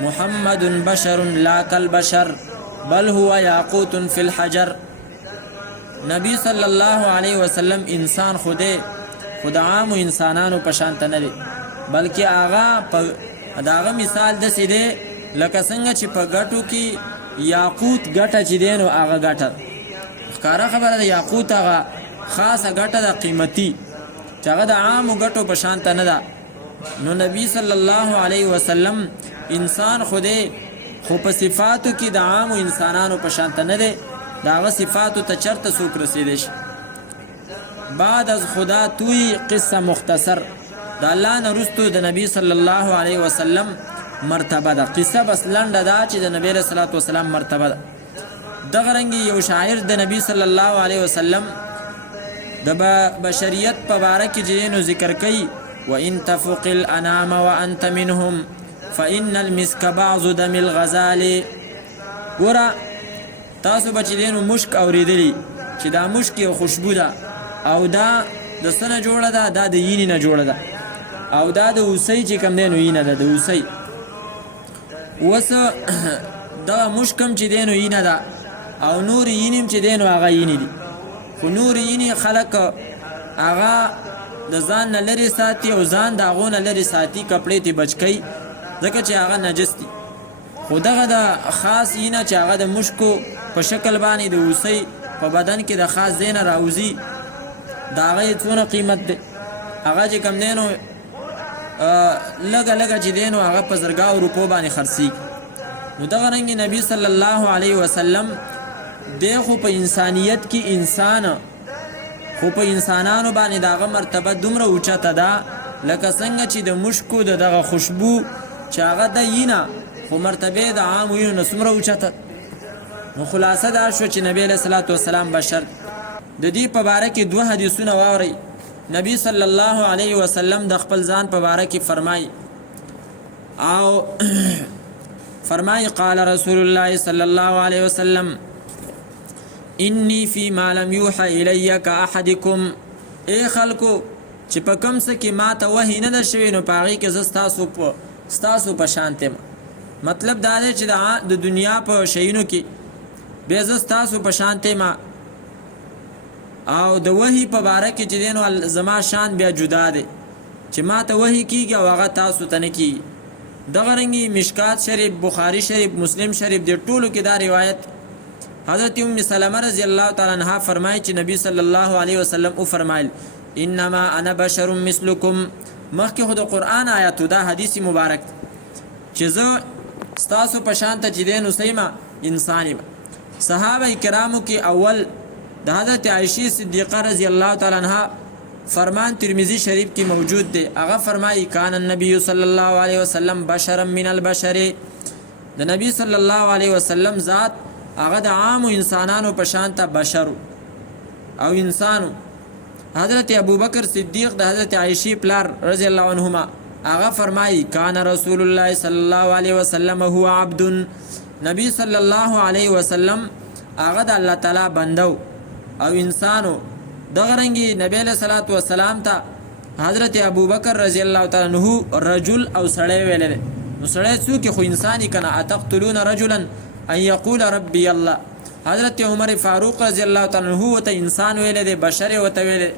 محمد بشر لا كالبشر بل هو یاقوت فی الحجر. نبی صلی الله علیه وسلم انسان خود عام انسانانو پشانت نه دی، بلکې داغه مثال داسې دی لکه څنګه چې په ګټو کې یاقوت ګټه چې دی نو هغه ګټه ښکاره خبره ده. یاقوت هغه خاصه ګټه ده قیمتي چې هغه د عامو ګټو پشانت نه ده. نو نبی صلی الله علیه وسلم انسان خو په صفاتو کې د عامو انسانانو پشانت نه دی، د هغه صفاتو ته چرته څوک رسیدی شي. بعد از خدا توی قصه مختصر، د الله نه وروستو د نبی صلی الله علیه وسلم مرتبه ده. قصه بس لنډه ده چې د نبی علیه الصلاة والسلام مرتبه ده. دغه رنګې یو شاعر د نبی صلی الله علیه وسلم د بشریت په باره کې چې نو ذکر کوي وَإِن تَفُقِ الْأَنَامَ وَأَنْتَ مِنْهُمْ فَإِنَّ الْمِسْكَ بَعْضُ دَمِ الْغَزَالِ. ګوره تاسو به چې دی نو مشک اورېدلي چې دا مشک یو خوشبو ده او دا د څه نه جوړه ده؟ دا د یینې نه جوړه ده او دا د اوسۍ چې کوم دی نو یینه ده، د اوسۍ. اوس دغه مشک هم چې دی نو یینه ده او نور یینې هم چې دی نو هغه یینې دي، خو نور یینې خلک هغه د ځان نه لرې ساتي او ځان د هغو نه لرې ساتي، کپړې ته بچ کوي ځکه چې هغه نجس دي. خو دغه د خاص یینه چې هغه د مشکو په شکل باندې د اوسۍ په بدن کې د خاص ځای نه راوځي، د هغه یې څونه قیمت دی. هغه چې کوم دی نو لږه چې دی نو هغه په زرګاو روپو باندې خرڅېږي. نو دغه رنګې نبی صلی الله علیه وسلم دی خو په انسانیت کې انسان، خو په انسانانو باندې دغه مرتبه دومره اوچته ده لکه څنګه چې د مشکو د دغه خوشبو چې هغه د یینه خو مرتبه د عامو یینو نه څومره اوچته. نو خلاصه دا شو چې نبی علیه الصلاة والسلام بشر. د دې په باره کې دوه حدیثونه واورئ. نبی صلی الله علیه وسلم د خپل ځان په باره کې فرمایي او فرمایي قال رسول الله صلی الله علیه وسلم انی فی ما لم یوحى الی کاحدکم. ای خلکو چې په کوم څه کې ما ته وحی نه ده شوې نو په هغې کې زه ستاسو په شانت یم. مطلب دا دی چې د دنیا په شیونو کې بیا زه ستاسو په شانت یم او د وحی په باره کې چې دی نو زما شان بیا جدا دی چې ما ته وحی کېږي او هغه تاسو ته نه کېږي. دغه رنګې مشکات شریف، بخاري شریف، مسلم شریف د ټولو کې دا روایت حضرت ام سلمہ رضی الله تعالی عنها فرمایي چې نبی صلی الله علیه وسلم او فرمایل انما انا بشر مثلکم. مخکې خو د قرآن آیاتو دا حدیث مبارک چې زه ستاسو په شان ته چې دی نو سیمه انسان یم. صحابه کرامو کې اول د حضرت عائشہ صدیقه رضی الله تعالی عنها فرمان ترمذی شریف کې موجود دی. هغه فرمایي کان النبی صلی الله علیه وسلم بشرا من البشر. د نبی صلی الله علیه وسلم ذات هغه د عامو انسانانو په شان ته بشر او انسانو. حضرت ابوبکر صدیق د حضرت عائشہ پلار رضی الله عنهما هغه فرمایي کان رسول الله صلی الله علیه وسلم هو عبد. نبی صلی الله علیه وسلم هغه د الله تعالی بندو او انسانو. دغه رنګې نبی علیه الصلاة والسلام ته حضرت ابوبکر رضی الله تعالی عنه رجل او سړی ویلی دی. نو سړی څوک خو انسان یې که نه اتقتلون رجلا ان یقول ربی الله. حضرت عمر فاروق رضی الله تعالی عنه ورته انسان ویلی دی، بشر یې ورته ویلی.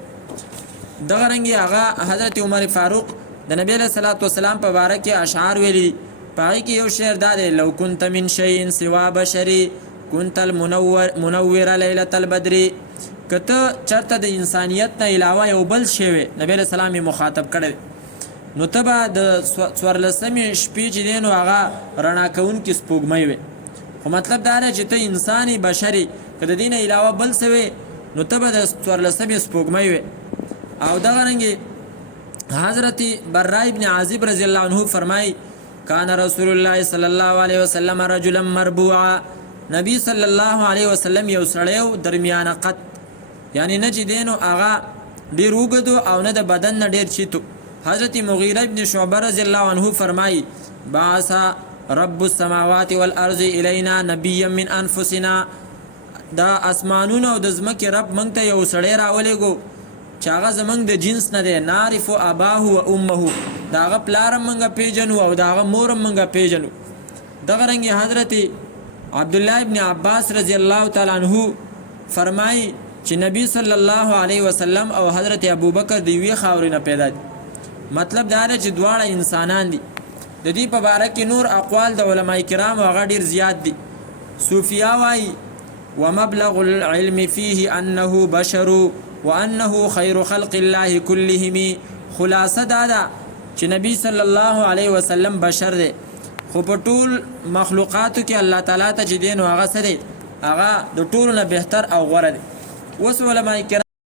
دغه رنګې هغه حضرت عمر فاروق د نبی علیه الصلاة والسلام په باره کې اشعار ویلي دي. په هغې کې یو شعر دا دی لو کنت من شیء سوا بشری کنت المنور لیلة البدر. که ته چرته د انسانیت نه علاوه یو بل شی وی، نبی علیه السلام یې مخاطب کړی نو ته به د 14مې شپې چې دی نو هغه رڼا کوونکې سپوږمۍ وی. خو مطلب دا دی چې ته انساني بشري که د دې نه علاوه بل څه وی نو ته به د 14مې سپوږمۍ وی. او دغه رنګې حضرت برا ابن عازب رضی الله عنه فرمایي کان رسول الله صلی الله علیه وسلم رجلا مربوعا. نبی صلی الله علیه وسلم یو سړی درمیانه قد، یعنی نه چې دی نو هغه ډېر اوږد او نه د بدن نه ډېر چیتو. حضرت مغیره ابن شعبه رضی الله عنه فرمایي بعث رب السماوات والارض الینا نبیا من انفسنا. دا اسمانونو او د ځمکې رب موږ ته یو سړی راولېږو چې هغه زمونږ د جنس نه دی. نعرف اباه و امه، د هغه پلار هم موږ پیژنو او د هغه مور هم موږ پیژنو. دغه رنګ حضرت عبد الله ابن عباس رضی الله تعالی عنہ فرمای چې نبی صلی الله علیه وسلم او حضرت ابوبکر دی وی خاورینه پیدا دي. مطلب دا دی چې دواړه انسانان دي. د دې په باره کې نور اقوال د علماء کرام هغه ډیر زیات دي. صوفیا وایي ومبلغ العلم فيه انه بشر وانه خير خلق الله كلهم. خلاصه دا ده چې نبی صلی الله علیه وسلم بشر دی، خو په ټول مخلوقاتو کې الله تعالی ته چې دین او هغه سره هغه د ټولو نه بهتر او غوره دی. اوس علماء کرام